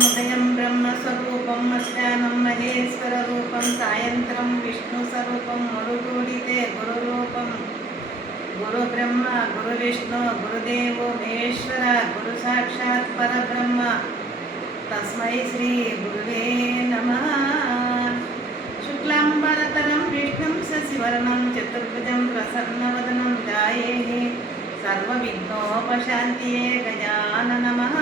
ఉదయం బ్రహ్మస్వరూపం మధ్యాహ్నం మహేశ్వర రూపం సాయంత్రం విష్ణు స్వరూపం మరుగూడితే గురురూపం గురు బ్రహ్మ గురు విష్ణు గురుదేవో మహేశ్వర గురు సాక్షాత్ పరబ్రహ్మ తస్మై శ్రీ గురువే నమః. శుక్లాంబరతరం విష్ణుం శశివర్ణం చతుర్భుజం ప్రసన్నవదనం ధ్యాయేహి సర్వవిఘ్నోపశాంతియే గజాననమః.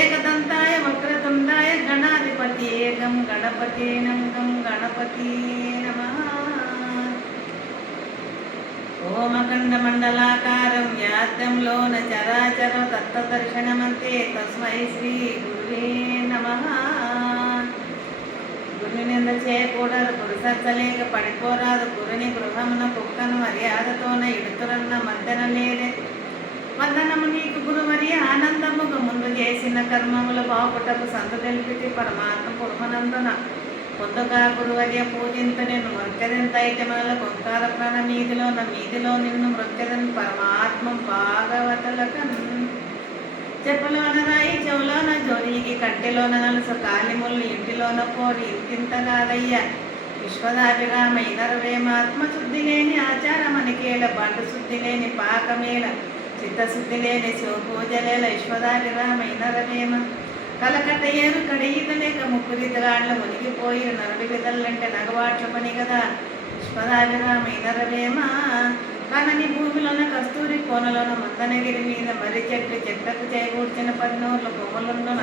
ఏకదంతాయ వక్రతుండాయ గణాధిపతియే గం గణపతేనం గం గణపతియే నమః. ఓమఖండమండలాకారం వ్యాప్తంలోన చరాచర తత్వదర్శనమంతే తస్మై శ్రీ గురువే నమః. గురుని నింద చేయకూడదు, గురు సచ్చలేక పడిపోరాదు, గురుని గృహమున కుక్కను మర్యాదతోన ఇడుతురన్న మద్దన లేదే. వందనము నీకు గురువరి ఆనందముగా ముందు చేసిన కర్మముల బాపుటకు సంత తెలిపితే పరమాత్మ పురుమనందున పొద్దుగా గురువర్య పూజింత నేను మృక్కెదెంత ఐటమల కొంకార ప్రాణ మీదిలో నిన్ను మృక్కెదన్ పరమాత్మ భాగవతులకన్. చెప్పులోన రాయి చెవులోన జోలికి కట్టెలోన నలుసు కాలిముళ్ళు ఇంటిలోన పోరి ఇంతింత కాదయ్య విశ్వదాభిరామైన రవేమాత్మ శుద్ధి లేని ఆచారమనికేల బండు శుద్ధి లేని పాకమేల చిత్తశుద్ధి లేని శివపూజలేల విశ్వదాభిరామైన రవేమ. కలకట్ట ఏరు కడియిత లేక ముక్కురితగాళ్ళ మునిగిపోయిన నరుడి విధల్లంటే నగవాట్ల పని కదా విశ్వదాభిరామైన రవేమ. కనని భూమిలోన కస్తూరి కోనలోన మందనగిరి మీద మర్రి చెట్టకు చేకూర్చిన 14 కొమ్మలుండున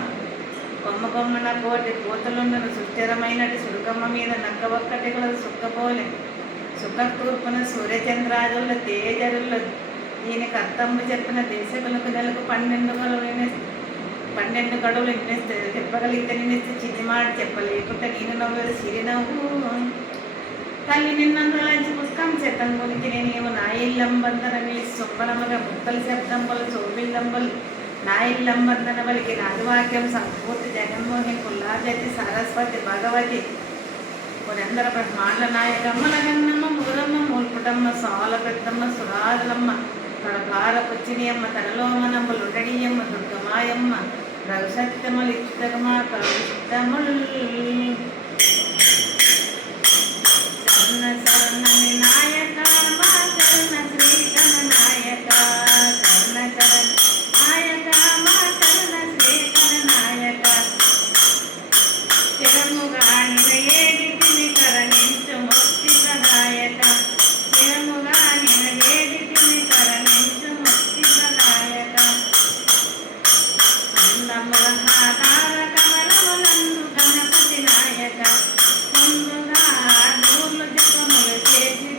కొమ్మన కోటి కోతలుండున సుస్థిరమైనటి సుడుకమ్మ మీద నక్క ఒక్కటి కూడా సుక్కపోలే సుఖ తూర్పున సూర్యచంద్రాదుల తేజరుల దీనికి అర్థము చెప్పిన దేశకులకు నెలకు 12 గడువులు ఇన్నేస్తే చెప్పగలిగితే నిన్నేస్తే చిన్నమాడి చెప్పలేకుంటే నేను నవ్వేది సిరినవ్వు. తల్లి నిన్నందులంచి పుస్తకం చెత్తను గురించి నేనేమో నా ఇల్లంబందనవి సొంబనముగా ముక్కల శబ్దంబలు చోబిల్లంబలు నా ఇల్లంబందన వలికి నాదివాక్యం సంపూర్తి జగన్మోహన్ కుల్లాజతి సరస్వతి భగవతి కొనందర బ్రహ్మాండ నాయకమ్మ లగన్నమ్మ ముగురమ్మ మూల్పుటమ్మ సోల పెద్దమ్మ సురాజులమ్మ తొడపార పుచ్చినియమ్మ తనలోమనమ్మలు ఉండడియమ్మ దుర్గమాయమ్మ రఘుసత్యములు ఇష్టమా కలుషితములు శరణ శరణ నాయక మా శరణ శ్రీకణ నాయక శరణ శరణ నాయక మా శరణ శ్రీకణ నాయక చిరముగా నిన ఏడిటిని కరణించు ముక్తి ప్రదాయక చిరముగా నిన ఏడిటిని కరణించు ముక్తి ప్రదాయక అందముల ఆధార కమలములందు గణపతి నాయక ముందుగా నూర్లు జపములు చేసి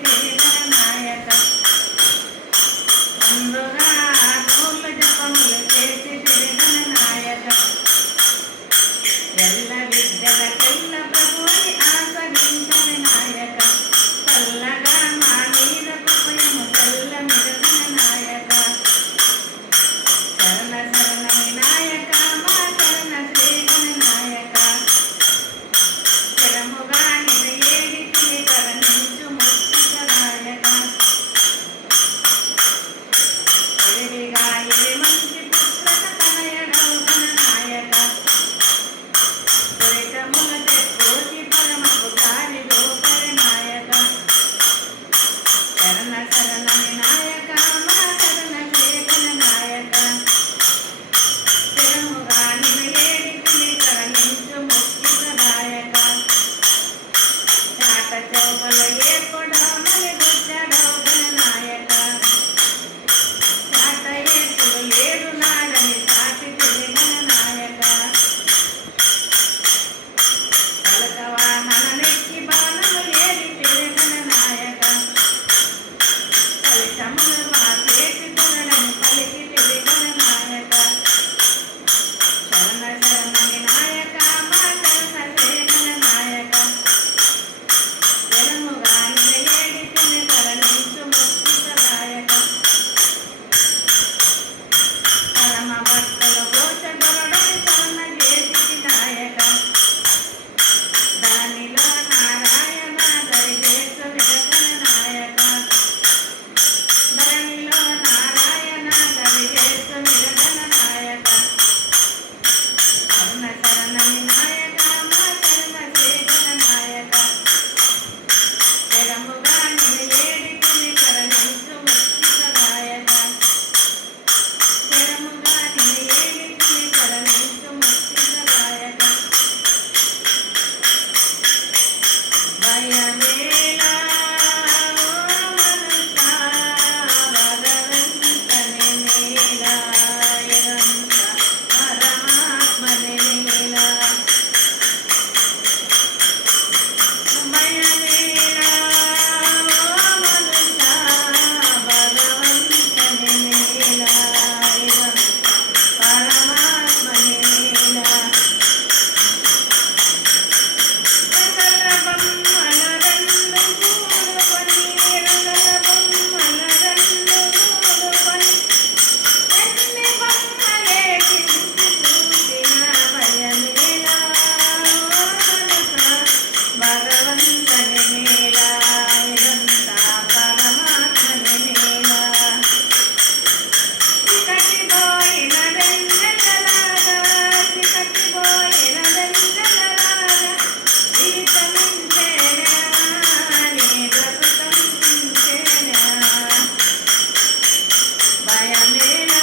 భయమేలా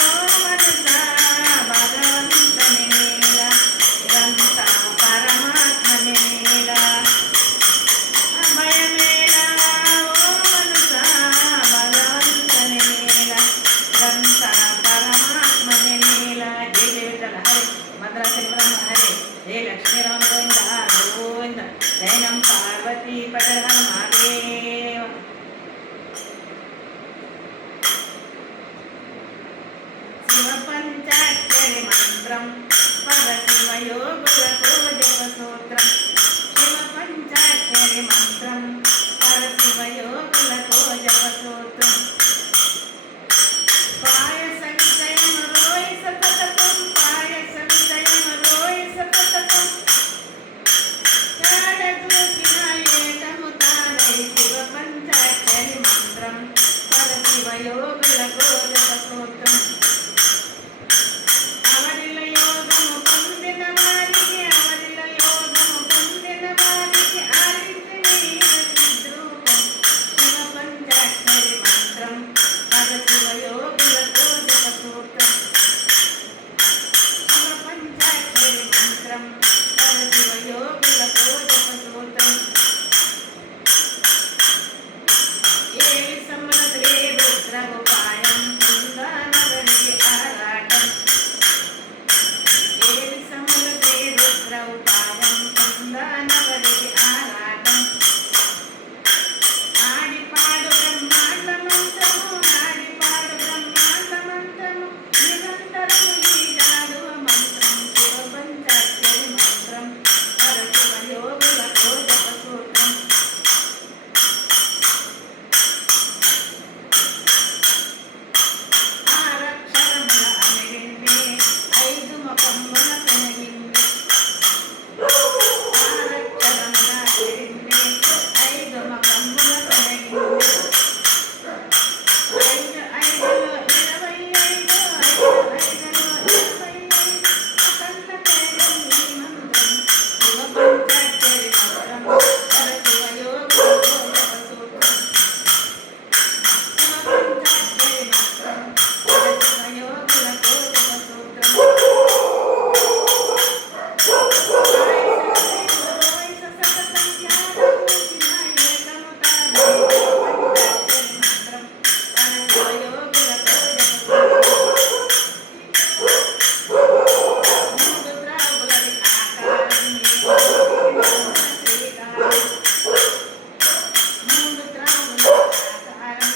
ఓ మనసా భగవంతుని నేల ఇదంతా పరమాత్మని నేల భయమేలా ఓ మనసా భగవంతుని నేల ఇదంతా పరమాత్మని నేల. జయ జయ విఠల హరే మద్రాసి బ్రహ్మ హరే జయ లక్ష్మీరామ గోవింద గోవింద జైనం పార్వతీ పటహ మహాదేవ. శివ పంచాక్షరి మంత్రం పరశివ యోగులకు జప సూత్రం. శివ పంచాక్షరి మంత్రం పరశివ యోగులకు జప సూత్రం. పాయస విషయం రోయి సతతం పాయస విషయం రోయి సతతం చాడ చూసిన ఏకము తానై. శివ పంచాక్షరి మంత్రం పరశివ యోగులకు జప సూత్రం. అవరిల యోగము పొందిన వారికి అవరిల యోగము పొందిన వారికి ఆరితిని సిద్రూపం. శివ పంచాక్షరి మంత్రం పరశివ యోగులకు జప సూత్రం. శివ పంచాక్షరి మంత్రం పరశివ యోగులకు జప సూత్రం. ఏవి సమగ్రే రుద్రముపాయం కుందనవరికి ఆరాటం. ఏవి సమగ్రే రుద్రముపాయం కుందనవరికి ఆరాటం. ఆడిపాడు బ్రహ్మాండ మంత్రము ఆడిపాడు బ్రహ్మాండ మంత్రము నిరంతరము ఈ జాడు మంత్రం. శివ పంచాక్షరి మంత్రం పరశివ యోగులకు జప సూత్రం. ఆరక్షరముల అమిరింది ఐదు ముఖముల పెనగింది. ఆరక్షరముల అమిరింది ఐదు ముఖముల పెనగింది. ఐదు ఐదులో 25 ఐదులో 25 అఖండ తేజం ఈ మంత్రం. శివ పంచాక్షరి మంత్రం పరశివ యోగులకు జప సూత్రం. శివ పంచాక్షరి మంత్రం పరశివ యోగులకు జప సూత్రం. రోయి సతతం ధ్యాన పూజిన ఏకము తానై. పంచాక్షరి మంత్రం పరశివ యోగులకు జప సూత్రం. మూడు త్రావులది ఆకారం శ్రీకారం. మూడు త్రావుల ఆకారం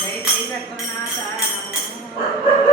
జై శ్రీ రఘునాథ నమో.